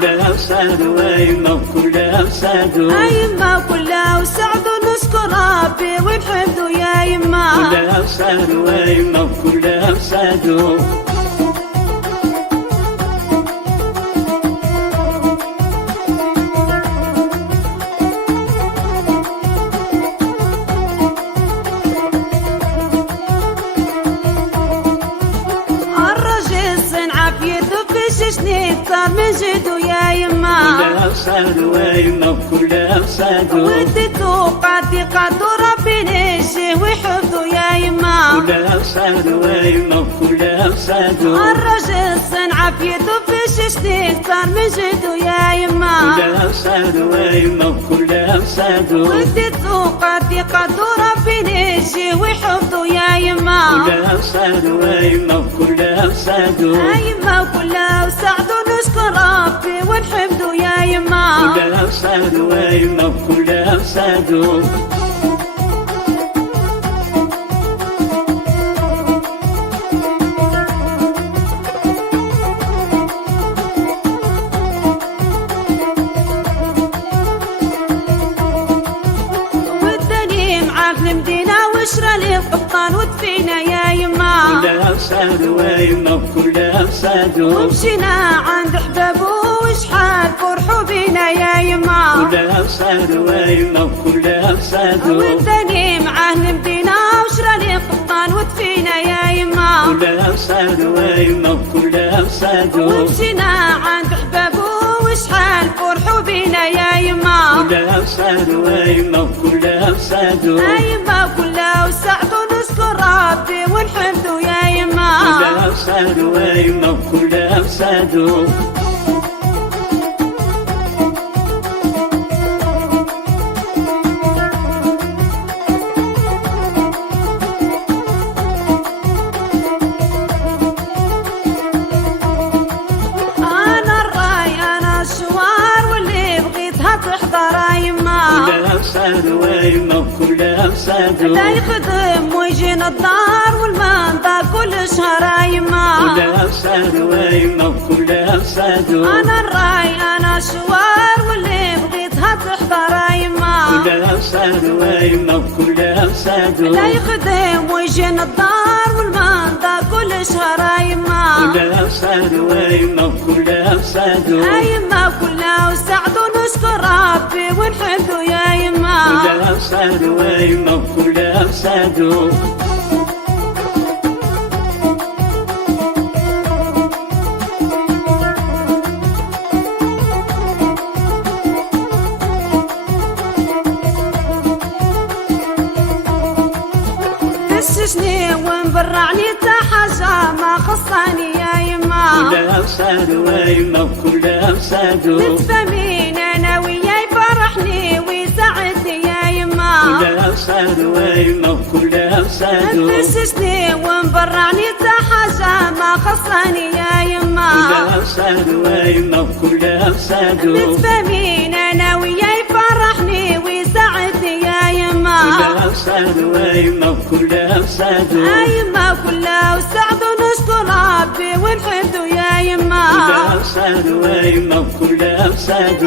كلها وسعد ويما وكلها وسعد يما وكلها وسعد ونشكر ربي ونحمده يا يما كلها وسعد ويما وكلها وسعد صار من جدو يا يما كلها وسعد ويما وكلها وسعد وديتو قادي قادو ربي نجيه ويحفظو يا يما كلها وسعد ويما وكلها وسعد الراجل صنع بيدو فيش جديد صار من جدو يا يما كلها وسعد ويما وكلها وسعد وديتو قادي قادو ربي نجيه ويحفظو يا يما كلها وسعد ويما وكلها وسعد يما وكلها وسعد نشكر ربي ونحمده يا يما كلها وسعد ويما وكلها وسعد وداني معاك المدينة وشرى لي القبطان ودفينا يا يما كلها وسعد ويما وكلها وسعد ومشينا عند حبابو وشحال فرحوا بينا يا يما كلها وسعد ويما وكلها وسعد وداني معاه المدينة وشرى لي قبطان ودفينا يا يما كلها وسعد ويما وكلها وسعد ومشينا عند حبابو وشحال فرحوا بينا يا يما كلها وسعد ويما وكلها وسعد يما وكلها وسعد ونشكر ربي ونحمده يا يما كلها وسعد ويما وكلها وسعد وسعد ويما وكلها وسعد لا يخدم ويجينا الدار والمنظر كل شهر يما كلها وسعد ويما وكلها وسعد انا الراي انا الشوار واللي بغيتها تحضر يما كلها وسعد ويما وكلها وسعد لا يخدم ويجينا الدار والمنظر كل شهر يما كلها وسعد ويما وكلها وسعد يما كلها وسعد ونشكر ربي ونحمده يا يما كلها وسعد ويما وكلها وسعد دششني ومبرعني تا حاجة ما خصاني يا يما كلها وسعد ويما وكلها وسعد نتفاهمين انا وياي فرحني ويساعدني يا يما كلها وسعد ويما وكلها وسعد دششني ومبرعني تا حاجة ما خصاني يا يما كلها وسعد ويما وكلها وسعد نتفاهمين انا وياي فرحني ويساعدني يا يما كلها وسعد ويما وكلها وسعد يما كلها وسعد ونشكر ربي ونحمده يا يما كلها وسعد ويما وكلها وسعد